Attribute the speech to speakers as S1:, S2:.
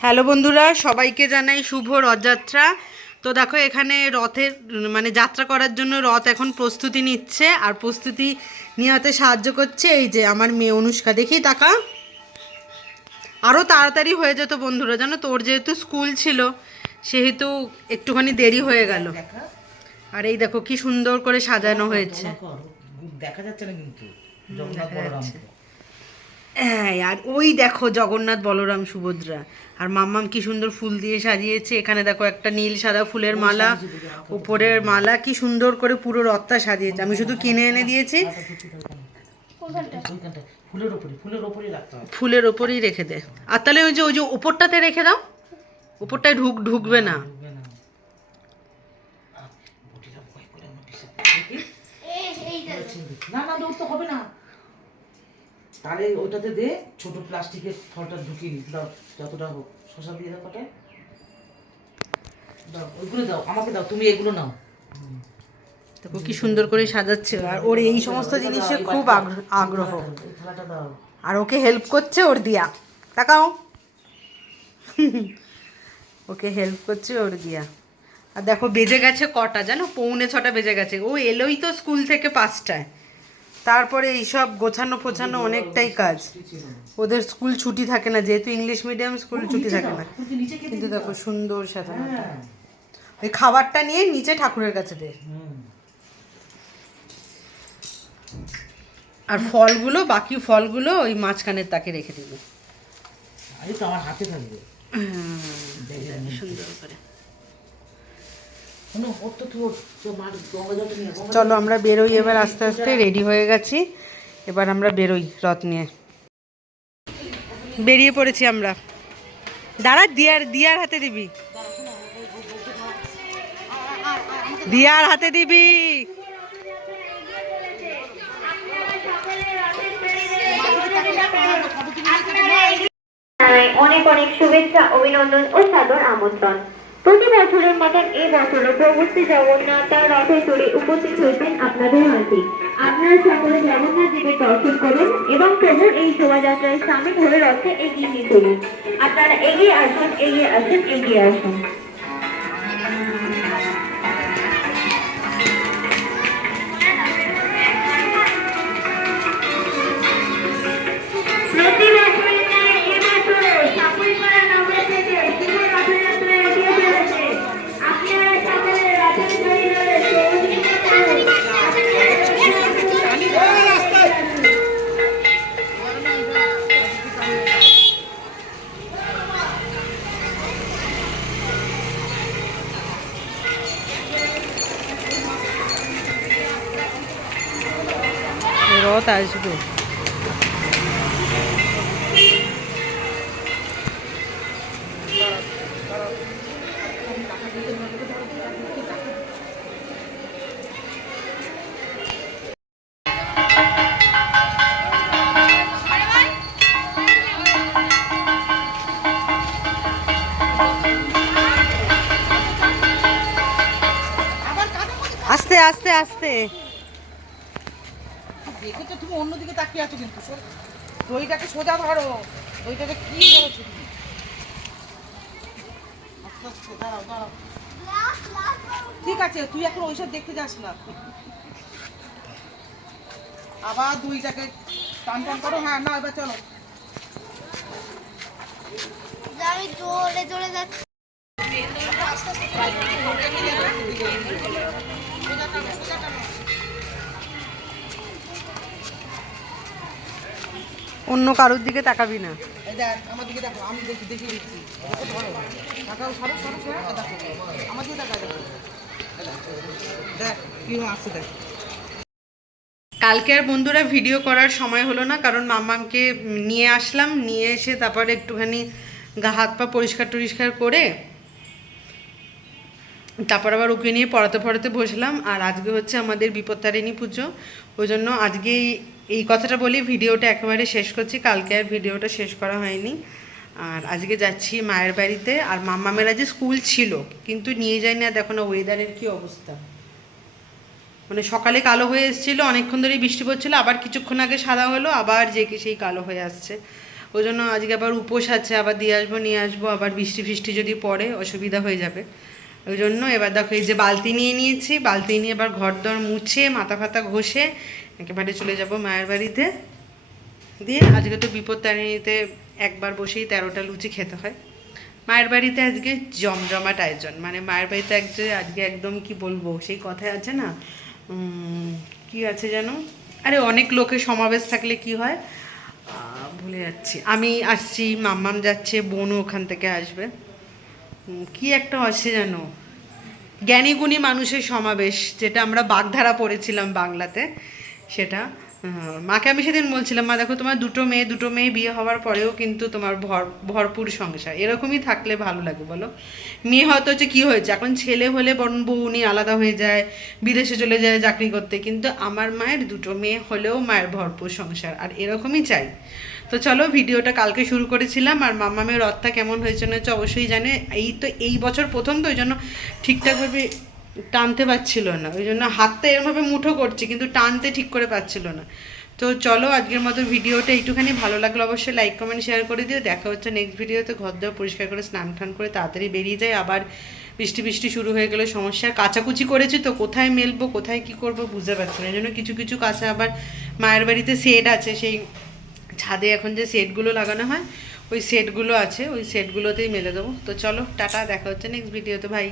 S1: Hello বন্ধুরা সবাইকে জানাই শুভ রথযাত্রা। তো দেখো এখানে রথের মানে যাত্রা করার জন্য রথ এখন প্রস্তুতি নিচ্ছে আর প্রস্তুতি নেওয়াতে সাহায্য করছে এই যে আমার মেয়ে অনুষ্কা। দেখি টাকা আরও তাড়াতাড়ি হয়ে যেত বন্ধুরা জানো তোর যেহেতু স্কুল ছিল সেহেতু একটুখানি দেরি হয়ে গেল। আর এই দেখো কি সুন্দর করে সাজানো হয়েছে।
S2: দেখা যাচ্ছে না কিন্তু।
S1: হ্যাঁ আর ওই দেখো জগন্নাথ বলরাম সুভদ্রা। আর মাম্মাম কি সুন্দর ফুল দিয়ে সাজিয়েছে। এখানে দেখো একটা নীল সাদা ফুলের মালা। উপরের মালা কি সুন্দর করে পুরো রথটা সাজিয়েছে। আমি শুধু কিনে এনে দিয়েছি।
S2: ফুলের উপরে ফুলের উপরেই রাখতে হবে।
S1: ফুলের ওপরেই রেখে দে। আর তাহলে ওই যে ওই যে উপরটাতে রেখে দাও। উপরটায় ঢুক ঢুকবে না?
S2: না না দৌড় তো হবে না। তাহলে ওইটাতে দে ছোট প্লাস্টিকের ফলটা ঢুকিয়ে দিই। দাও যতটা হোক। শশা দিয়ে দাও কটায় দাও ওইগুলো দাও আমাকে দাও তুমি এগুলো নাও।
S1: দেখো কি সুন্দর করে সাজাচ্ছে। আর ওর এই সমস্ত জিনিসে খুব আগ্র- আগ্রহ। আর ওকে হেল্প করছে ওর দিয়া। তাকাও। ওকে হেল্প করছে ওর দিয়া। আর দেখো বেজে গেছে কটা? জানো পৌনে ছটা বেজে গেছে। ও এলোই তো স্কুল থেকে পাঁচটায়। তারপরে এইসব গোছানো ফোছানো অনেকটাই কাজ। ওদের স্কুল ছুটি থাকে না যেহেতু ইংলিশ মিডিয়াম স্কুল ছুটি থাকে না। কিন্তু দেখো সুন্দর
S2: হ্যাঁ।
S1: ওই খাবারটা নিয়ে নিচে ঠাকুরের কাছে দে। আর ফলগুলো বাকি ফলগুলো ওই মাঝখানের তাকে রেখে দিবি।
S2: আমার হাতে থাকবে। নি।
S1: সুন্দর করে
S2: শোনো, ওর তো তুই ওর, তোর মার গঙ্গা জলটা নিয়ে আয়, গঙ্গা
S1: চলো আমরা বেরোই এবার আস্তে আস্তে রেডি হয়ে গেছি। এবার আমরা বেরোই রথ নিয়ে। বেরিয়ে পড়েছি আমরা। দাঁড়া দিয়ার দিয়ার হাতে দিবি। দিয়ার হাতে দিবি।
S3: অনেক অনেক শুভেচ্ছা অভিনন্দন ও সাদর আমন্ত্রণ। প্রতি বছরের মতন এই বছরও প্রভু জগন্নাথ তার রথে চড়ে উপস্থিত হয়েছেন আপনাদের হাতে আপনারা সকলে জগন্নাথ দেবের দর্শন করুন এবং প্রভুর এই শোভাযাত্রায় সামিল হয়ে রথে এগিয়ে নিয়ে চলুন। আপনারা এগিয়ে আসুন এগিয়ে আসুন এগিয়ে আসুন।
S1: রথ আসবে। আস্তে আস্তে আস্তে।
S2: দেখেছ তুমি অন্যদিকে তাকিয়ে আছো কিন্তু দইটাকে সোজা ধরো। দইটাকে কি করেছ তুমি দাঁড়াও, দাঁড়াও। ঠিক আছে তুই এখন ওইসব দেখতে যাস না। আবার দুইটাকে টান টান করো হ্যাঁ না এবার চলো।
S4: আমি জোরে জোরে যাচ্ছি।
S1: দেখো। কারোর দিকে তাকাবি না। কালকে আর বন্ধুরা ভিডিও করার সময় হলো না কারণ মামাকে নিয়ে আসলাম নিয়ে এসে তারপরে একটুখানি গা হাত পা পরিষ্কার টরিষ্কার করে তারপর আবার ওকে নিয়ে পড়াতে পড়াতে বসলাম। আর আজকে হচ্ছে আমাদের বিপত্তারিণী পুজো ওই জন্য আজকে এই- কথাটা বলি, ভিডিওটা একেবারে শেষ করছি। কালকে আর ভিডিওটা শেষ করা হয়নি। আর আজকে যাচ্ছি মায়ের বাড়িতে। আর মাম্মামের আজকে স্কুল ছিল, কিন্তু নিয়ে যায়নি। আর দেখো না ওয়েদারের কী অবস্থা। মানে সকালে কালো হয়ে এসেছিল, অনেকক্ষণ ধরেই বৃষ্টি পড়ছিলো, আবার কিছুক্ষণ আগে সাদা হলো, আবার যে কি সেই কালো হয়ে আসছে। ওই জন্য আজকে আবার উপোস আছে, আবার দিয়ে আসব, নিয়ে আসব, আবার বৃষ্টি ফিষ্টি যদি পড়ে, অসুবিধা হয়ে যাবে। ওই জন্য এবার দেখো এই যে বালতি নিয়ে নিয়েছি, বালতি নিয়ে এবার ঘর দর মুছে, মাথা ফাতা ঘষে একেবারে চলে যাব মায়ের বাড়িতে। দিয়ে আজকে তো বিপদ তারিণীতে একবার বসেই তেরোটা লুচি খেতে হয়। মায়ের বাড়িতে আজকে জমজমাট আয়োজন। মানে মায়ের বাড়িতে আজকে আজকে একদম কি বলব, সেই কথায় আছে না? কি আছে যেন? আরে অনেক লোকের সমাবেশ থাকলে কি হয়? ভুলে যাচ্ছি। আমি আসছি, মাম্মাম যাচ্ছে, বোনও ওখান থেকে আসবে। কি একটা আসছে যেন জ্ঞানী গুণী মানুষের সমাবেশ, যেটা আমরা বাগধারা পড়েছিলাম বাংলাতে, সেটা মাকে আমি সেদিন বলছিলাম, মা, দেখো তোমার দুটো মেয়ে দুটো মেয়ে বিয়ে হওয়ার পরেও কিন্তু তোমার ভর, ভরপুর সংসার। এরকমই থাকলে ভালো লাগে, বলো? মেয়ে হয়তো হচ্ছে কী হয়েছে? এখন ছেলে হলে বরং বউ নিয়ে আলাদা হয়ে যায়, বিদেশে চলে যায় চাকরি করতে, কিন্তু আমার মায়ের দুটো মেয়ে হলেও মায়ের ভরপুর সংসার, আর এরকমই চাই। তো চলো ভিডিওটা কালকে শুরু করেছিলাম, আর মামামের রথটা কেমন হয়েছে না হচ্ছে অবশ্যই জানে। এই তো এই বছর প্রথম তো ওই জন্য ঠিকঠাকভাবে টানতে পারছিল না। ওই জন্য হাতটা এরমভাবে মুঠো করছে, কিন্তু টানতে ঠিক করে পাচ্ছিল না। তো চলো আজকের মতো ভিডিওটা একটুখানি ভালো লাগল অবশ্যই লাইক কমেন্ট শেয়ার করে দিও। দেখা হচ্ছে নেক্সট ভিডিওতে। ঘর দেওয়া পরিষ্কার করে স্নান টান করে তাড়াতাড়ি বেরিয়ে যায় আবার বৃষ্টি বৃষ্টি শুরু হয়ে গেলে সমস্যা। কাচাকুচি করেছি তো, কোথায় মেলবো, কোথায় কি করব বুঝতে পারছি না। এই জন্য কিছু কিছু কাছে আবার মায়ের বাড়িতে সেট আছে, সেই ছাদে এখন যে সেটগুলো লাগানো হয়, ওই সেটগুলো আছে, ওই সেটগুলোতেই মেলে দেবো। তো চলো, টাটা, দেখা হচ্ছে নেক্সট ভিডিওতে ভাই